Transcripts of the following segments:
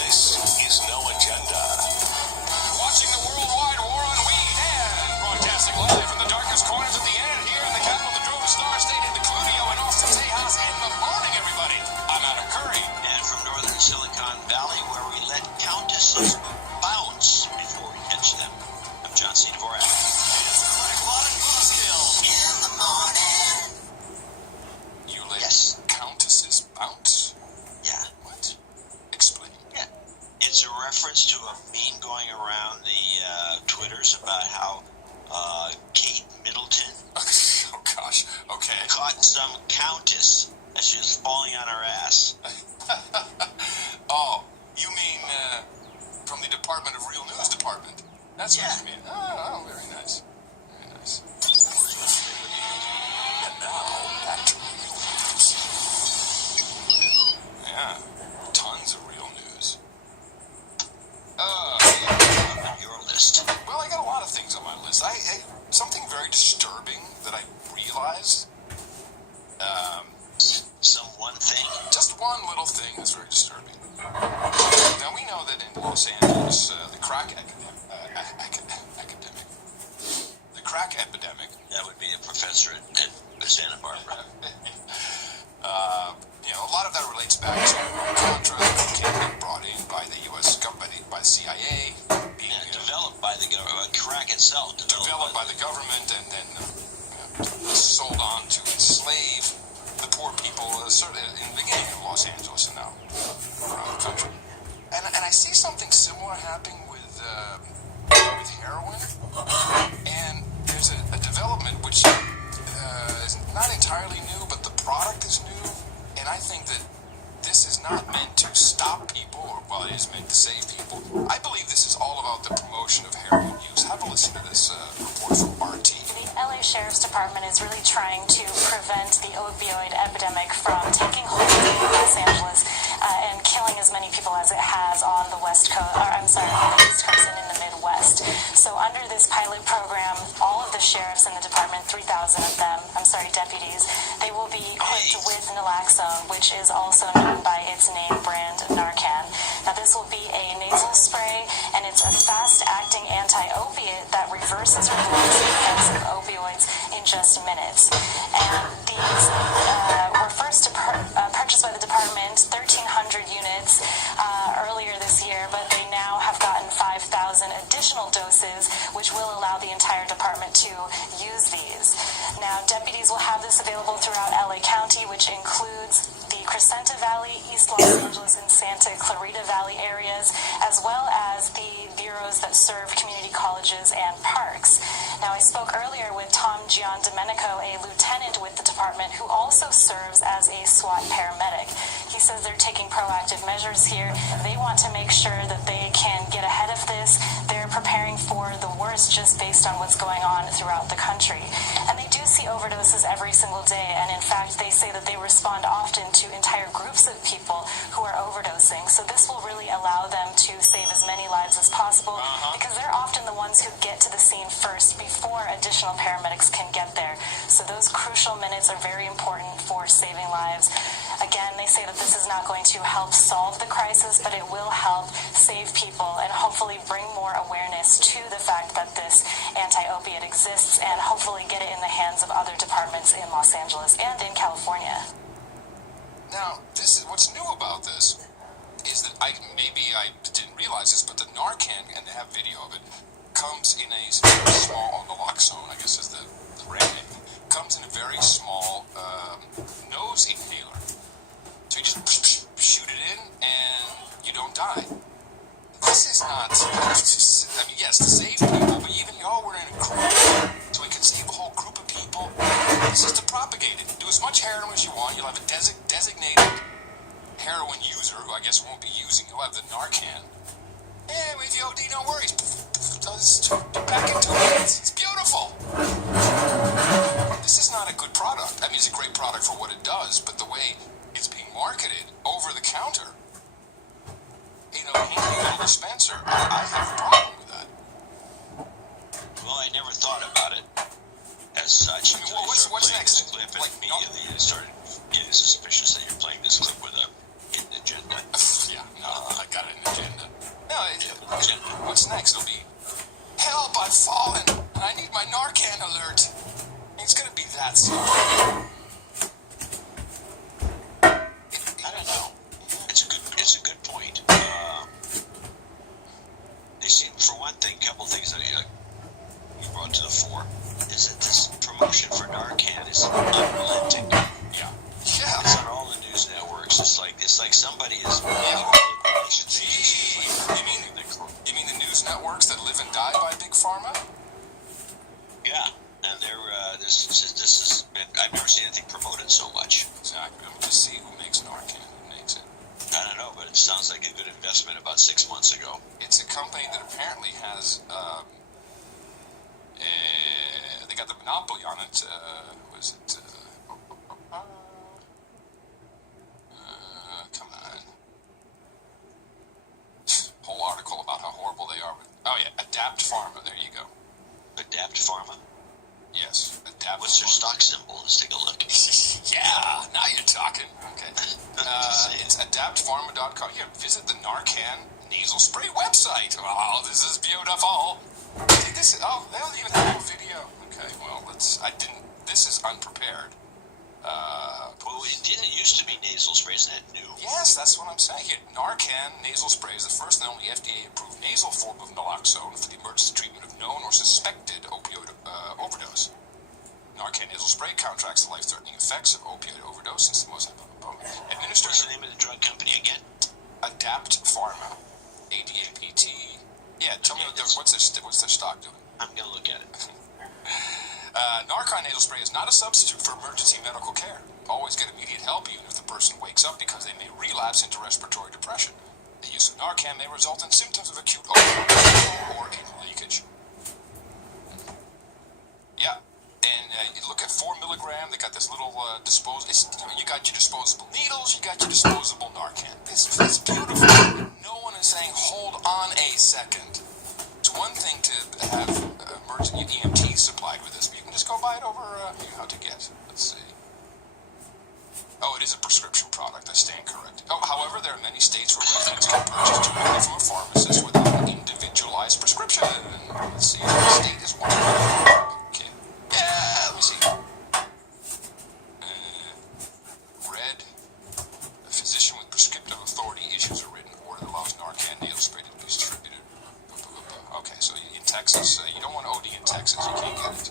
This is No Agenda. Watching the worldwide war on weed and broadcasting live from the darkest corners of the internet here in the capital of the Drone Star State in the Cludio in Austin, Texas. And good morning, everybody. I'm Adam Curry. And from northern Silicon Valley, where we let countesses bounce before we catch them, I'm John C. Dvorak. It's Crackpot and Buzzkill in the morning. You let countesses bounce? Yeah. What? Explain. Yeah. It's a reference to a meme going around the Twitters about how Kate Middleton Oh, gosh. Okay. caught some countess as she was falling on her ass. Oh, you mean from the Department of Real News Department? That's Yeah. what you mean. Oh, very nice. Very nice. And now, back to real news. Yeah, tons of real news. On your list. Well, I got a lot of things on my list. Something very disturbing that I realized. Some one thing. Just one little thing that's very disturbing. Now, we know that in Los Angeles, the crack epidemic, That would be a professor at Santa Barbara. a lot of that relates back to Contra, cocaine brought in by the U.S. government, by the CIA, being Developed by the government. Crack itself developed by the government and then sold on to enslave the poor people in the beginning of Los Angeles and now around the country. And I see something similar happening with heroin. And there's a development which is not entirely new, but the product is new. And I think that this is not meant to stop people, or well, it is meant to save people. I believe this is all about the promotion of heroin use. Have a listen to this report from RT. The LA Sheriff's Department is really trying to prevent the opioid epidemic from taking hold in Los Angeles and killing as many people as it has on the West Coast, on the East Coast and in the Midwest. So under this pilot program, all of the sheriffs in the department, 3,000 of them, deputies, they will be equipped with naloxone, which is also known by its name brand Narcan. Now this will be a nasal spray, and it's a fast-acting anti-opiate that reverses or blocks the effects of opioids in just minutes. And these were first purchased by the department, 1,300 units earlier this year, but they now have gotten 5,000 additional doses, which will allow the entire department to use these. Now, deputies will have this available throughout LA County, which includes the Crescenta Valley, East Los Angeles, and Santa Clarita Valley areas, as well as the bureaus that serve community colleges and parks. Now, I spoke earlier with Tom Giandomenico, a lieutenant with the department, who also serves as a SWAT paramedic. He says they're taking proactive measures here. They want to make sure that they can get ahead of this. They're preparing for the worst just based on what's going on throughout the country. And they do see overdoses every single day, and in fact, they say that they respond often to entire groups of people who are overdosing. So this will really allow them to save as many lives as possible, because they're often the ones who get to the scene first before additional paramedics can get there. So those crucial minutes are very important for saving lives. Again, they say that this is not going to help solve the crisis, but it will help save people and hopefully bring more awareness to the fact that this anti-opiate exists, and hopefully get it in the hands of other departments in Los Angeles and in California. Now, what's new about this is that I didn't realize this, but the Narcan, and they have video of it, comes in a very small, naloxone, I guess is the brand name, comes in a very small nose inhaler. So you just shoot it in and you don't die. This is not, yes, to save people, but even we're in a group, so we can save a whole group of people. This is to propagate it. Do as much heroin as you want. You'll have a designated heroin user, who I guess won't be using. You'll have the Narcan. And if you OD, no worries. Back in 2 minutes. It's beautiful. This is not a good product. I mean, it's a great product for what it does, but the way it's being marketed over the counter in a dispenser, I have a problem with that. Well, I never thought about it as such. I mean, well, what's next? This clip, and immediately I started getting suspicious that you're playing this clip with a hidden agenda. Yeah, no, What's next? It'll be, help, I've fallen, and I need my Narcan alert. It's gonna be that simple. I don't know. It's a good point. They seem, for one thing, a couple things that you brought to the fore is that this promotion for Narcan is unrelenting. Yeah. It's on all the news networks. It's like somebody is. Gee, you mean the news networks that live and die by Big Pharma? Yeah, and this has been. I've never seen anything promoted so much. Exactly. Let me just see who makes Narcan. Who makes it? I don't know, but it sounds like a good investment about 6 months ago. It's a company that apparently has. They got the monopoly on it. Was it? Come on. Whole article about how horrible they are. Oh yeah, Adapt Pharma. There you go. Adapt Pharma. Yes, Adapt. What's their stock symbol? Let's take a look. Yeah, now you're talking. Okay. It's adaptpharma.com. Yeah, visit the Narcan nasal spray website. Oh, this is beautiful. See, they don't even have a video. Okay, well, this is unprepared. Well, it didn't used to be nasal spray. Isn't that new? Yes, that's what I'm saying here. Narcan nasal spray is the first and only FDA-approved nasal form of naloxone for the emergency treatment of known or suspected opioid overdose. Narcan nasal spray counteracts the life-threatening effects of opioid overdose since the most administered. What's the name of the drug company again? Adapt Pharma, ADAPT. Yeah, tell me what's their stock doing? I'm gonna look at it. Narcan nasal spray is not a substitute for emergency medical care. Always get immediate help even if the person wakes up because they may relapse into respiratory depression. The use of Narcan may result in symptoms of acute overdose or anal leakage. Yeah. And you look at 4 milligram, they got this little you got your disposable needles, you got your disposable Narcan. It's beautiful. No one is saying, hold on a second. It's one thing to have emergency EMT supplied with this, but you can just go buy it over how to get. Let's see. Oh, it is a prescription product. I stand corrected. Oh, however, there are many states where residents can purchase directly from a pharmacist without an individualized prescription. Let's see, the state is one of them. Okay. Yeah, let me see. Read. A physician with prescriptive authority issues a written order that allows Narcan nasal spray to be distributed. Okay, so in Texas, you don't want OD in Texas. You can't get it.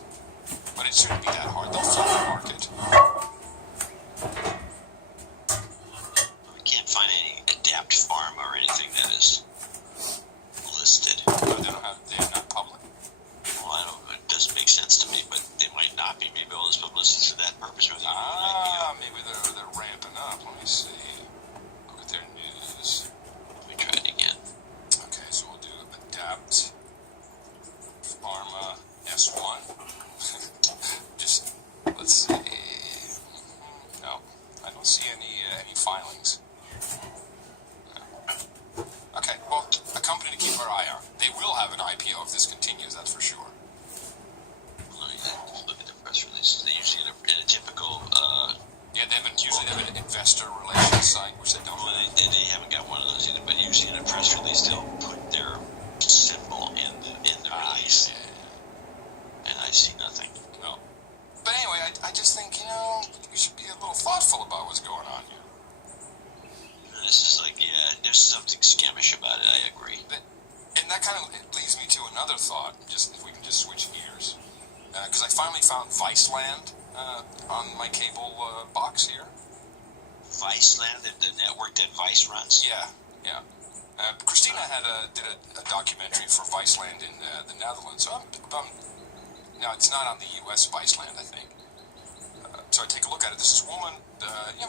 But it shouldn't be that hard. They'll flood the market. We can't find any Adapt Pharma or anything that is listed. They're not public. Well, I don't. It doesn't make sense to me, but they might not be. Maybe all this publicity for that purpose. Maybe they're ramping up. Let me see. Look at their news. Let me try it again. Okay, so we'll do Adapt Pharma S1. Just let's see. No, I don't see any filings. No. Okay, well, a company to keep our eye on. They will have an IPO if this continues. That's for sure. Let me look at the press releases. They usually in a typical. Yeah, they have an investor relations site, which they don't. Well, they haven't got one of those either. But usually in a press release, they'll put their symbol in the release, and I see nothing. No. But anyway, I just think we should be a little thoughtful about what's going on here. This is like, there's something skimmish about it. I agree. And that kind of leads me to another thought. Just if we can just switch gears, because I finally found Viceland on my cable box here. Viceland, the network that Vice runs. Yeah. Christina did a documentary for Viceland in the Netherlands. So now it's not on the U.S. Viceland, I think. So I take a look at it. This is a woman,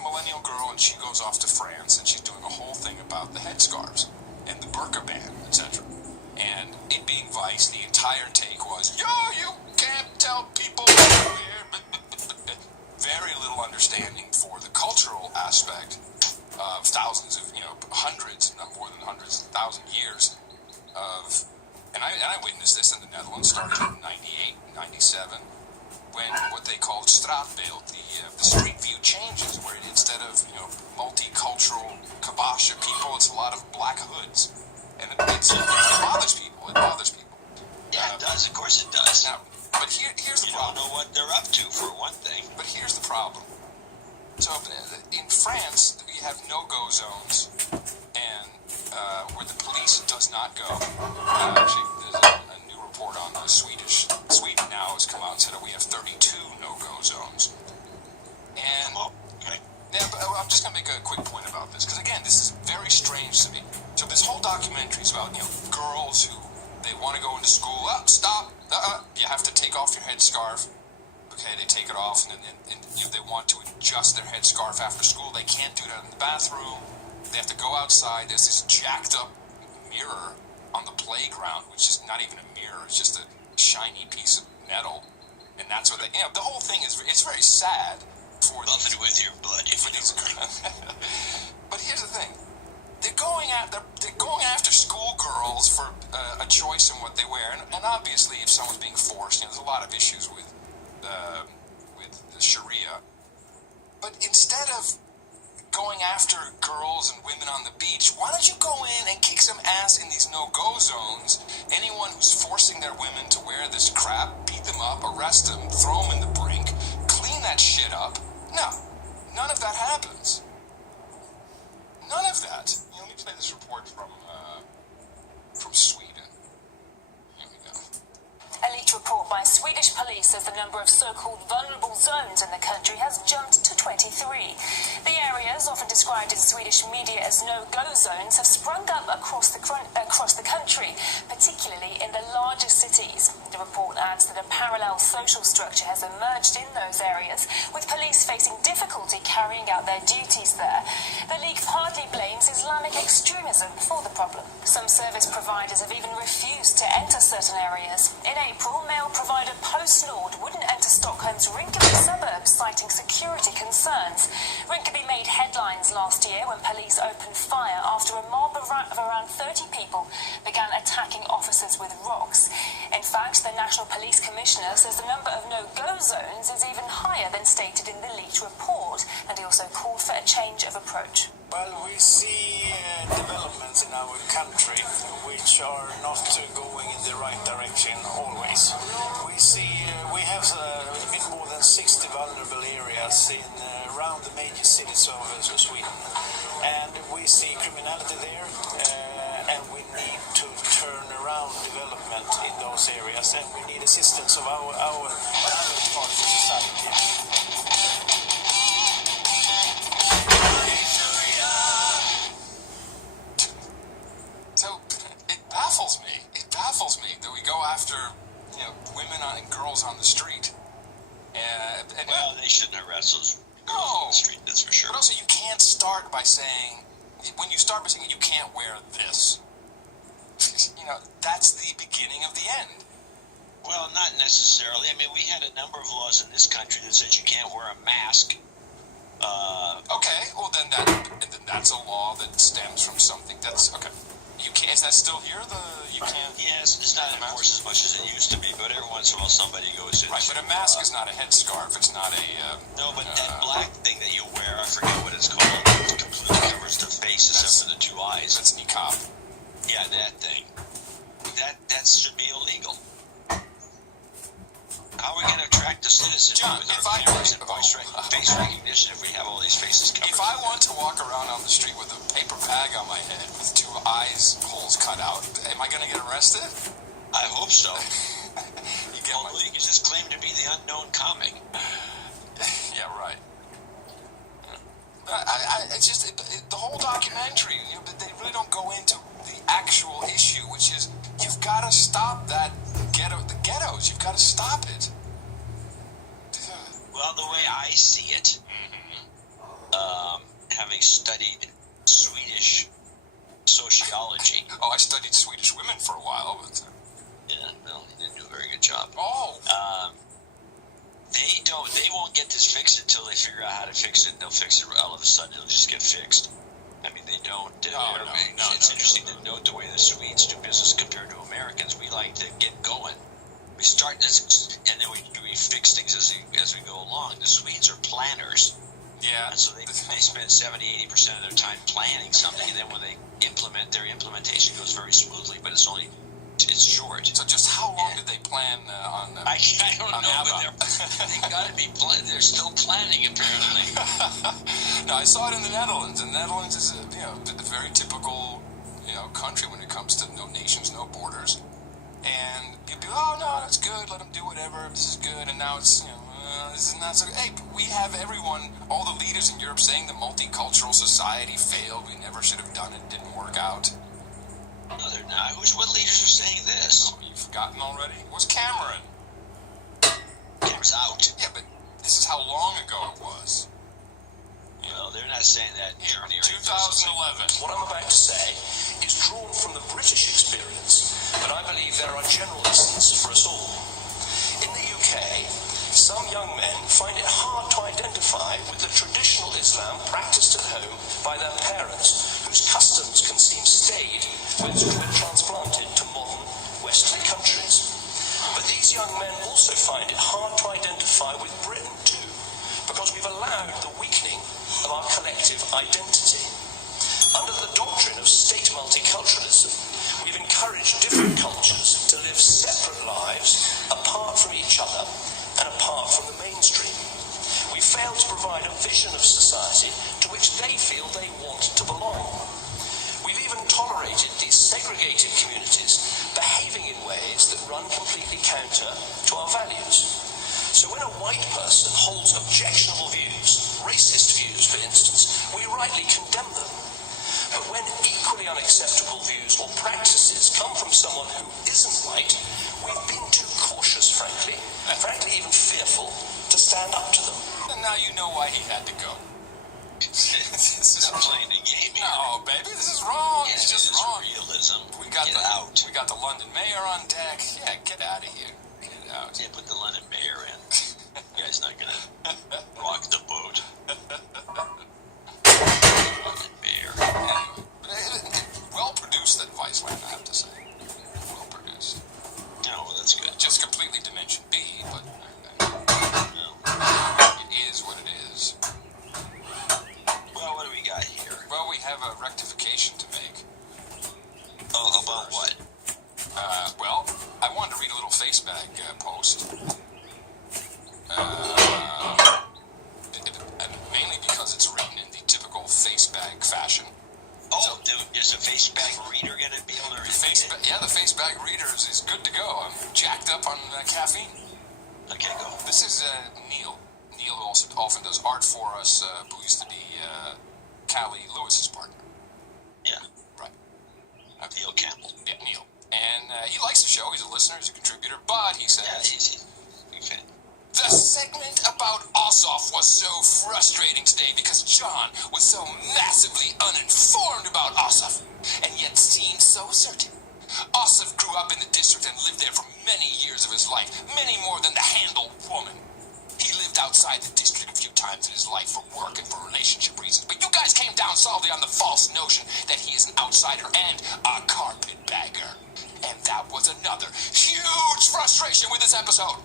millennial girl, and she goes off to France, and she's doing a whole thing about the headscarves and the burqa ban, etc. And it being Vice, the entire take was, you can't tell people very little understanding for the cultural aspect of thousands of, hundreds, not more than hundreds, 1,000 years of, and I witnessed this in the Netherlands, starting in 98, 97, when what they called straatbeeld, the street view changes, where instead of, multicultural kabasha people, it's a lot of black hoods. and it bothers people. It bothers people. Yeah, it does. Of course it does. Now, but here's the You don't problem. know what they're up to, for one thing. But here's the problem. So in France, we have no-go zones, and where the police does not go. Actually, there's a new report on Sweden now has come out and said that we have 32 no-go zones. And Okay. yeah, but I'm just gonna make a quick point about this because again, this is very strange to me. So this whole documentary is about girls who they want to go into school. Stop! You have to take off your headscarf. Okay, they take it off, and they want to adjust their headscarf after school. They can't do that in the bathroom. They have to go outside. There's this jacked up mirror on the playground, which is not even a mirror. It's just a shiny piece of metal, and that's what they. The whole thing it's very sad for Buff it with your blood if you these. don't. But here's the thing: they're going after schoolgirls for a choice in what they wear, and obviously, if someone's being forced, there's a lot of issues with the Sharia. But instead of going after girls and women on the beach, why don't you go in and kick some ass in these no-go zones? Anyone who's forcing their women to wear this crap, beat them up, arrest them, throw them in the brink, clean that shit up. No, none of that happens. None of that. Let me play this report from Sweden. Here we go. A leaked report by Swedish police says the number of so-called vulnerable zones in the country has jumped to 23. The areas, often described in Swedish media as no-go zones, have sprung up across the country, particularly in the larger cities. The report adds that a parallel social structure has emerged in those areas, with police facing difficulty carrying out their duties there. The leak partly blames Islamic extremism for the problem. Some service providers have even refused to enter certain areas. In April, mail provider PostNord wouldn't enter Stockholm's Rinkeby suburbs, citing security concerns. Rinkeby made headlines last year when police opened fire after a mob of around 30 people began attacking officers with rocks. In fact, the National Police Commissioner says the number of no-go zones is even higher than stated in the leaked report, and he also called for a change of approach. Well, we see developments in our country which are not going in the right direction always. We have a bit more than 60 vulnerable areas in around the major cities of Sweden, and we see criminality there, and we need to turn around development in those areas, and we need assistance of our other parts of society. So it baffles me that we go after women and girls on the street. And Well, they shouldn't arrest those girls No. on the street, that's for sure. but also you can't start by saying, when you start by saying you can't wear this, that's the beginning of the end. Well, not necessarily. I mean, we had a number of laws in this country that said you can't wear a mask. Okay, well then that's a law that stems from something that's okay. You can't. Is that still here? You can't. Yes, it's not enforced as much as it used to be, but every once in a while somebody goes in. Right, but a mask is not a headscarf. It's not a. No, but that black thing that you wear, I forget what it's called. It completely covers the face except for the two eyes. That's niqab. Yeah, that thing. That should be illegal. How are we going to attract the citizens John, with if our I- cameras and face recognition if we have all these faces covered? If I want to walk around on the street with a paper bag on my head with two eyes holes cut out, am I going to get arrested? I hope so. You get my. Although you can just claim to be the unknown comic. Yeah, right. It's just the whole documentary. But they really don't go into the actual issue, which is you've got to stop that the ghettos. You've got to stop it. Well, the way I see it, having studied Swedish sociology, Oh, I studied Swedish women for a while, but yeah, no, they didn't do a very good job. They won't get this fixed until they figure out how to fix it, and they'll fix it all of a sudden. It'll just get fixed. I mean, they don't. It's interesting to note the way the Swedes do business compared to Americans. We like to get going. We start this, and then we fix things as we go along. The Swedes are planners. Yeah. And so they spend 70-80% of their time planning something, and then when they implement, their implementation goes very smoothly, but it's short. So just how long did they plan on? I don't know, ABBA? but they've got to be. They're still planning apparently. No, I saw it in the Netherlands. And the Netherlands is the very typical country when it comes to no nations, no borders. And you'd be, oh no, that's good. Let them do whatever. This is good. And now it's this is not so good. Hey, we have everyone, all the leaders in Europe saying the multicultural society failed. We never should have done it. Didn't work out. No, they're not. What leaders are saying this? Oh, you've forgotten already? It was Cameron. Cameron's out. Yeah, but this is how long ago it was. Well, they're not saying that in Here, Germany. 2011. What I'm about to say is drawn from the British experience, but I believe there are general lessons for us all. In the UK, some young men find it hard to identify with the traditional Islam practiced at home by their parents, whose customs can seem staid when transplanted to modern Western countries. But these young men also find it hard to identify with Britain too, because we've allowed the weakening of our collective identity. Under the doctrine of state multiculturalism, we've encouraged different cultures to live separate lives apart from each other and apart from the mainstream. We fail to provide a vision of society to which they feel they want to belong. We've even tolerated these segregated communities behaving in ways that run completely counter to our values. So when a white person holds objectionable views, racist views for instance, we rightly condemn them. But when equally unacceptable views or practices come from someone who isn't white, we've been too cautious, frankly even fearful, to stand up to them. And now you know why he had to go. This is playing the game here. No, baby, this is wrong. Yeah, it's just this is wrong. realism. Get out. We got the London mayor on deck. Yeah, get out of here. Get out. Yeah, put the London mayor in. You guys not gonna rock the boat. London mayor. Anyway, well produced, that Viceland, I have to say. Well produced. No, well, that's good. Just completely Dimension B, but No. it is what it is. Well, what do we got here? Well, we have a rectification to make. Oh, about what? Well, I wanted to read a little Facebag post. Mainly because it's written in the typical Facebag fashion. Oh, is a Facebag reader going to be able to read it? The Facebag reader is good to go. I'm jacked up on caffeine. Okay, go. This is Neil. Neil also often does art for us, who used to be Callie Lewis's partner. Yeah, Right. Neil Campbell. Yeah, Neil. And he likes the show. He's a listener. He's a contributor. But he says... Yeah, he's a big fan. The segment about Ossoff was so frustrating today because John was so massively uninformed about Ossoff, and yet seemed so certain. Ossoff grew up in the district and lived there for many years of his life, many more than the Handel woman. He lived outside the district a few times in his life for work and for relationship reasons, but you guys came down solidly on the false notion that he is an outsider and a carpetbagger. And that was another huge frustration with this episode.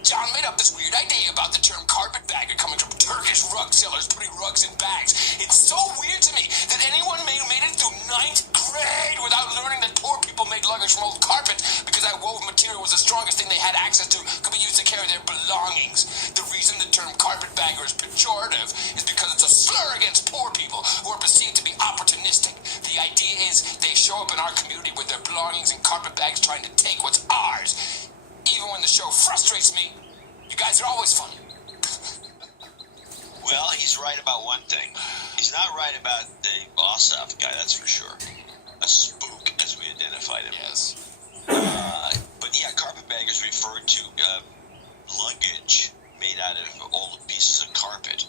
John made up this weird idea about the term carpetbagger coming from Turkish rug sellers putting rugs in bags. It's so weird to me that anyone made it through 9th grade without learning that poor people made luggage from old carpet because that woven material was the strongest thing they had access to, could be used to carry their belongings. The reason the term carpetbagger is pejorative is because it's a slur against poor people who are perceived to be opportunistic. The idea is they show up in our community with their belongings in carpet bags trying to take what's ours. Even when the show frustrates me, you guys are always funny. Well, he's right about one thing. He's not right about the Ossoff guy, that's for sure. A spook, as we identified him. Yes. But yeah, carpetbaggers referred to luggage made out of old pieces of carpet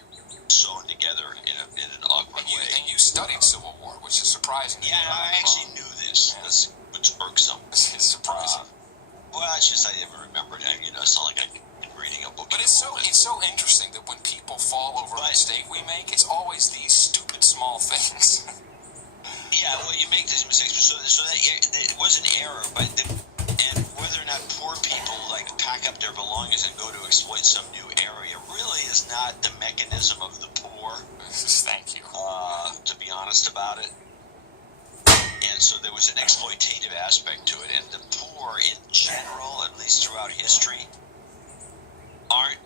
sewn together in an awkward way. And you studied Civil War, which is surprising. Yeah, I actually knew this. That's what's irksome. It's surprising. Well, it's just I never remembered it. It's not like I've been reading a book. But it's so interesting that when people fall over a mistake we make, it's always these stupid small things. Yeah, well, you make these mistakes, so that it was an error, and whether or not poor people pack up their their belongings and go to exploit some new area really is not the mechanism of the poor. Thank you. To be honest about it. And so there was an exploitative aspect to it. And the poor in general, at least throughout history, aren't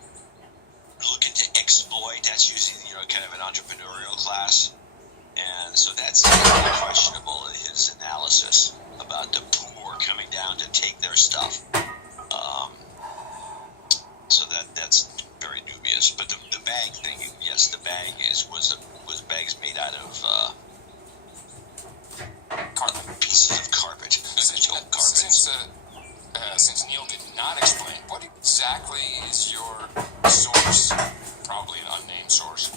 looking to exploit. That's usually, kind of an entrepreneurial class. And so that's questionable, his analysis about the poor coming down to take their stuff. So that's very dubious. But the bag thing, yes, the bag was bags made out of pieces of carpet. Since Neil did not explain, what exactly is your source, probably an unnamed source,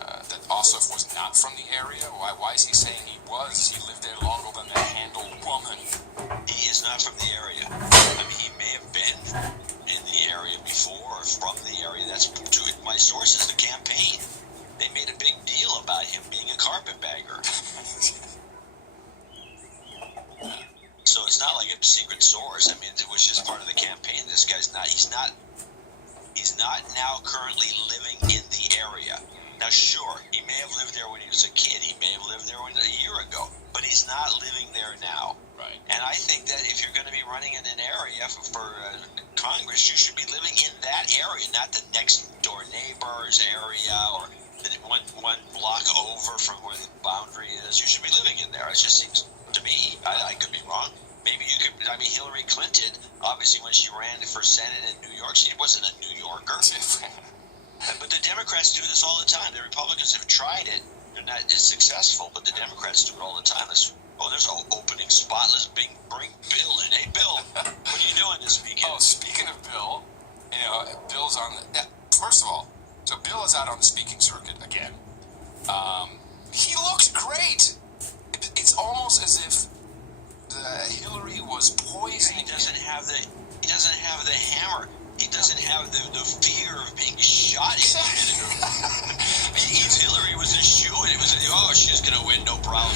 that Ossoff was not from the area? Why is he saying he was? He lived there longer than the Handel woman. He is not from the area. I mean, he may have been in the area before or from the area. That's to it. My source is the campaign. They made a big deal about him being a carpetbagger. So it's not like a secret source. I mean, it was just part of the campaign. This guy's not. He's not now currently living in the area. Now, sure, he may have lived there when he was a kid. He may have lived there a year ago, but he's not living there now. Right. And I think that if you're going to be running in an area for Congress, you should be living in that area, not the next door neighbor's area or one block over from where the boundary is. You should be living in there. It just seems to me, I could be wrong. Maybe you could. I mean, Hillary Clinton, obviously, when she ran for Senate in New York, she wasn't a New Yorker. But the Democrats do this all the time. The Republicans have tried it. They're not as successful, but the Democrats do it all the time. There's an opening spot. Let's bring Bill in. Hey, Bill, what are you doing this weekend? Oh, speaking of Bill, Bill's on the... First of all, so Bill is out on the speaking circuit again. He looks great. It's almost as if Hillary was poisoning. He doesn't have the hammer. He doesn't have the fear of being shot. If Hillary was a shoo-in, it was she's going to win, no problem.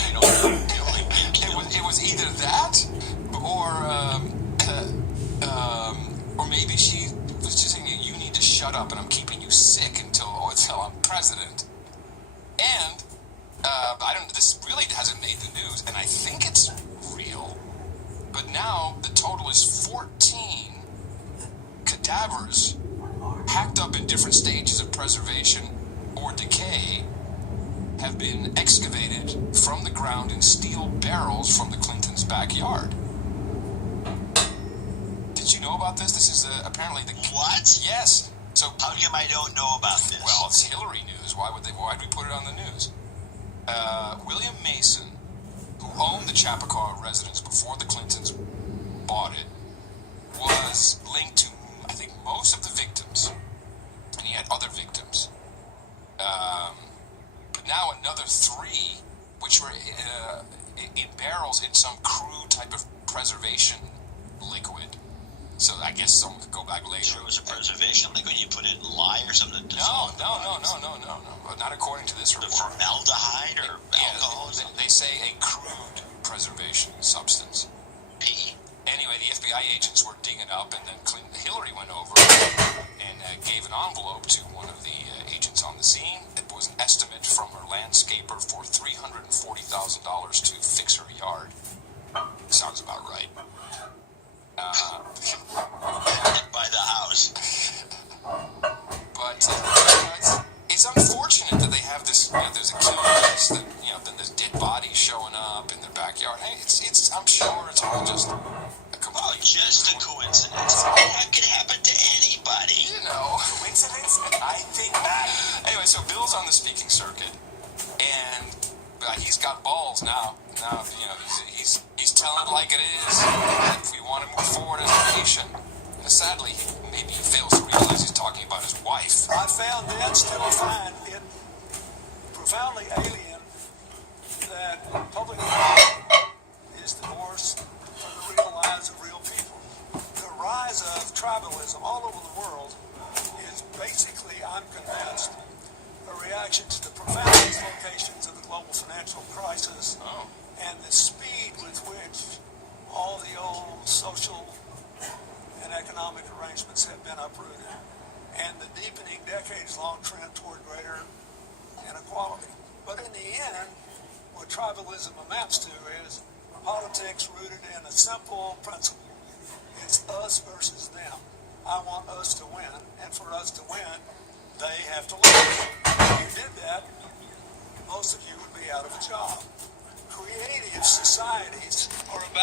It was either that, or maybe she was just saying, you need to shut up, and I'm keeping you sick until I'm president. And this really hasn't made the news, and I think it's real. But now the total is 14 cadavers packed up in different stages of preservation or decay have been excavated from the ground in steel barrels from the Clintons' backyard. Did you know about this? This is apparently the... What? Yes. So how come I don't know about this? Well, it's Hillary news. Why'd we put it on the news? William Mason, who owned the Chappaqua residence before the Clintons bought it, was linked to, I think, most of the victims, and he had other victims. But now another 3, which were in barrels in some crude type of preservation liquid. So I guess someone could go back later. Sure, it was a preservation liquid. You put it in lye or something. No. Not according to this report. The formaldehyde or alcohol. They say a crude preservation substance. P. Anyway, the FBI agents were digging up, and then Hillary went over and gave an envelope to one of the agents on the scene. It was an estimate from her landscaper for $340,000 to fix her yard. Sounds about right. By the house. But it's unfortunate that they have this. There's a case that then there's dead bodies showing up in their backyard. Hey, it's. I'm sure it's all just just a coincidence. That could happen to anybody. Coincidence? I think not. Anyway, so Bill's on the speaking circuit, and he's got balls now. Now he's telling it like it is. If we want to move forward as a nation. Sadly, maybe he fails to realize he's talking about his wife. I found then, still find it profoundly alien that public opinion is divorced from the real lives of real people. The rise of tribalism all over the world is basically, I'm convinced, a reaction to the profound dislocations of the global financial crisis and the speed with which all the old social and economic arrangements decades-long trend toward greater inequality. But in the end, what tribalism amounts to is politics rooted in a simple principle. It's us versus them. I want us to win, and for us to win, they have to lose. If you did that, most of you would be out of a job. Creative societies are about